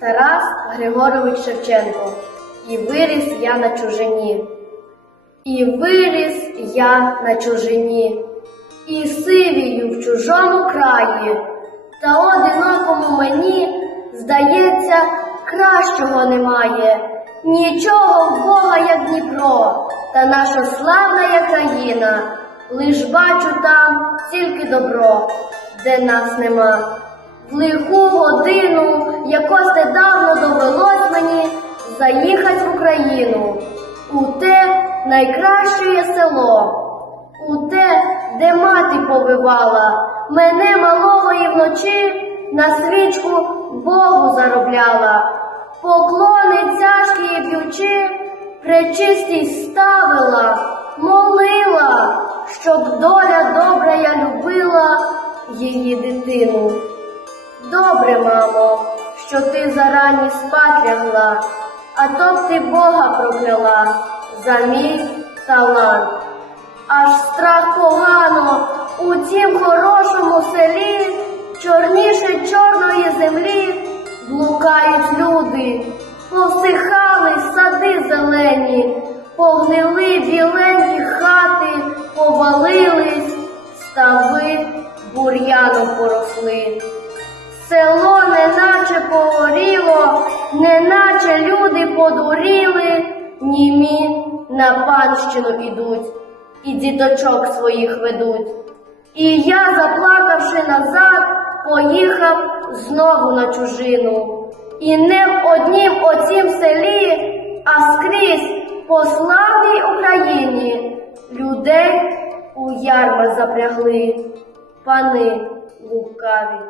Тарас Григорович Шевченко. І виріс я на чужині. І виріс я на чужині, і сивію в чужому краї, та одинокому мені, здається, кращого немає. Нічого в Бога, як Дніпро, та наша славна країна. Лиш бачу там тільки добро, де нас нема. В лиху годину Україну, у те найкраще село, у те, де мати повивала, мене малого і вночі на свічку Богу заробляла, поклони тяжкі і б'ючи, пречистій ставила, молила, щоб доля добра я любила її дитину. Добре, мамо, що ти зарані спать лягла, а то б ти Бога прокляла за мій талант. Аж страх погано у тім хорошому селі, чорніше чорної землі, блукають люди, повсихали сади зелені, погнили біленькі хати, повалились, подуріли, німі на панщину ідуть, і діточок своїх ведуть. І я, заплакавши назад, поїхав знову на чужину. І не в однім оцім селі, а скрізь по славній Україні людей у ярма запрягли, пани лукаві.